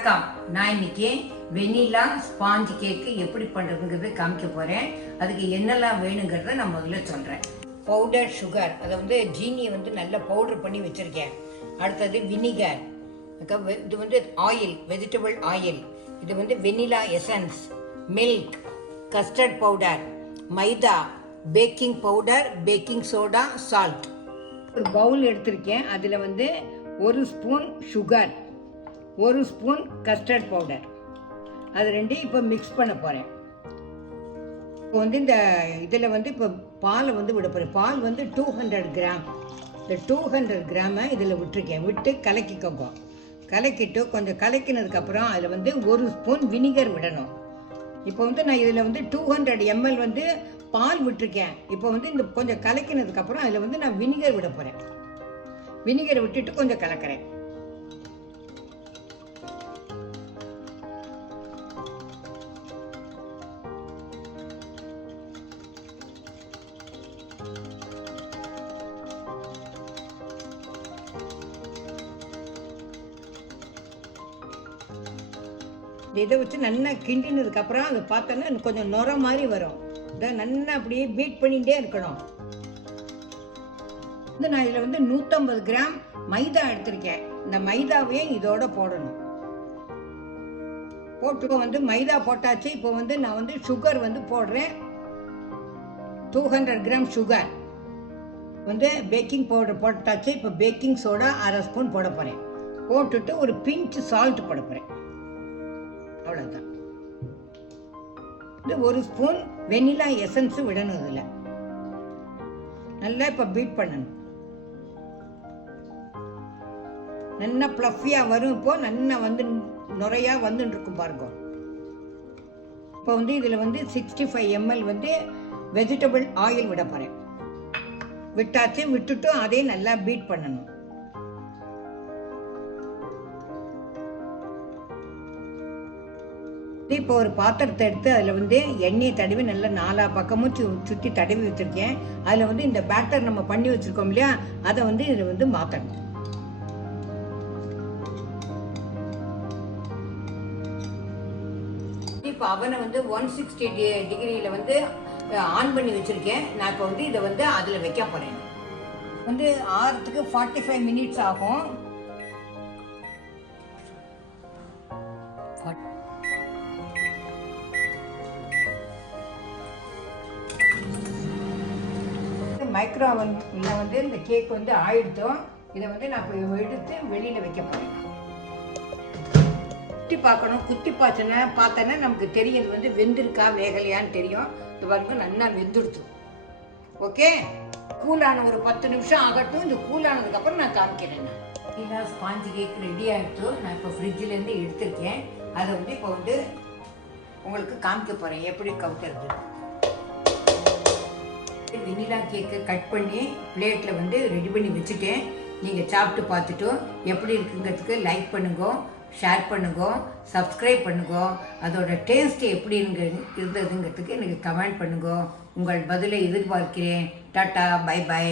வணக்கம். நான் இன்னைக்கு வெனிலா ஸ்பாஞ்ச் கேக்கு எப்படி பண்ணுறதுங்கிறது காமிக்க போகிறேன். அதுக்கு என்னெல்லாம் வேணுங்கிறத நான் முதல்ல சொல்கிறேன். பவுடர் சுகர், அதை ஜீனியை நல்லா பவுடர் பண்ணி வச்சுருக்கேன். அடுத்தது வினிகர், இது ஆயில், வெஜிடபிள் ஆயில். இது vanilla essence, milk, custard powder, maida, baking powder, baking soda, salt. ஒரு பவுல் எடுத்திருக்கேன். அதில் ஒரு ஸ்பூன் சுகர், ஒரு ஸ்பூன் கஸ்டர்ட் பவுடர், அது ரெண்டையும் இப்போ மிக்ஸ் பண்ண போகிறேன். இப்போ இந்த இதில் இப்போ பால் விட போகிறேன். பால் 200 கிராம். இந்த 200 கிராமை இதில் விட்டுருக்கேன். விட்டு கலக்கிக்கோங்க. கலக்கிட்டு கொஞ்சம் கலக்கினதுக்கப்புறம் அதில் ஒரு ஸ்பூன் வினிகர் விடணும். இப்போ நான் இதில் 200 ml பால் விட்டுருக்கேன். இப்போ இந்த கொஞ்சம் கலக்கினதுக்கப்புறம் அதில் நான் வினிகர் விட போகிறேன். வினிகரை விட்டுட்டு கொஞ்சம் கலக்கிறேன். இதை வச்சு நல்லா கிண்டினதுக்கப்புறம் அதை பார்த்தோன்னா கொஞ்சம் நுர மாதிரி வரும். இதை நல்லா அப்படியே பீட் பண்ணிகிட்டே இருக்கணும். நான் இதில் 150 கிராம் மைதா எடுத்திருக்கேன். இந்த மைதாவையே இதோட போடணும். போட்டு மைதா போட்டாச்சு. இப்போ நான் சுகர் போடுறேன். 200 கிராம் சுகர். பேக்கிங் பவுடர் போட்டாச்சு. இப்போ பேக்கிங் சோடா 1/2 ஸ்பூன் போட போகிறேன். போட்டுட்டு ஒரு பிஞ்ச் சால்ட் போட போகிறேன். அவ்வளோதான். ஒரு ஸ்பூன் வெனிலா எசன்ஸ் விடணும். இதில் நல்லா இப்போ பீட் பண்ணணும். நல்லா ப்ளஃபியாக வரும். இப்போ நல்லா நுரையா இருக்கும் பாருங்க. இப்போ இதில் 65 ml வெஜிடபிள் ஆயில் விட போகிறேன். விட்டாச்சு. விட்டுட்டு அதே நல்லா பீட் பண்ணணும். இப்போ ஒரு பாத்திரத்தை எடுத்து அதில் எண்ணெயை தடவி நல்லா 4 பக்கமும் சுற்றி தடவி வச்சுருக்கேன். அதில் இந்த பேட்டர் நம்ம பண்ணி வச்சுருக்கோம் இல்லையா, அதை இதில் மாற்றணும். இப்போ அவனை 160 டிகிரியில் ஆன் பண்ணி வச்சுருக்கேன். நான் இப்போ இதை அதில் வைக்க போகிறேன். ஆறதுக்கு 45 மினிட்ஸ் ஆகும். மைக்ரோ ஓவனில் இந்த கேக் ஆயிடுத்தோம். இதை நான் இப்போ எடுத்து வெளியில் வைக்க போகிறேன். குத்தி பார்க்கணும். குத்தி பார்த்தோன்னா நமக்கு தெரியும் வெந்திருக்கா வேகலையான்னு தெரியும். இது பாருங்க நல்லா வெந்துடுத்து. ஓகே, கூலான ஒரு 10 நிமிஷம் ஆகட்டும். இந்த கூலானதுக்கப்புறம் நான் காமிக்கிறேன். நான் ஸ்பாஞ்ச் கேக் ரெடி ஆகிடுத்து. நான் இப்போ ஃப்ரிட்ஜிலேருந்து எடுத்திருக்கேன். அதை இப்போ உங்களுக்கு காமிக்க போகிறேன் எப்படி கவுத்துறது. வெனிலா கேக்கு கட் பண்ணி பிளேட்டில் ரெடி பண்ணி வச்சுட்டேன். நீங்கள் சாப்பிட்டு பார்த்துட்டு எப்படி இருக்குங்கிறதுக்கு லைக் பண்ணுங்க, ஷேர் பண்ணுங்க, சப்ஸ்கிரைப் பண்ணுங்க. அதோட டேஸ்ட் எப்படி இருந்ததுங்கிறதுக்கு எனக்கு கமெண்ட் பண்ணுங்க. உங்கள் பதிலை எதிர்பார்க்கிறேன். Tata, bye by.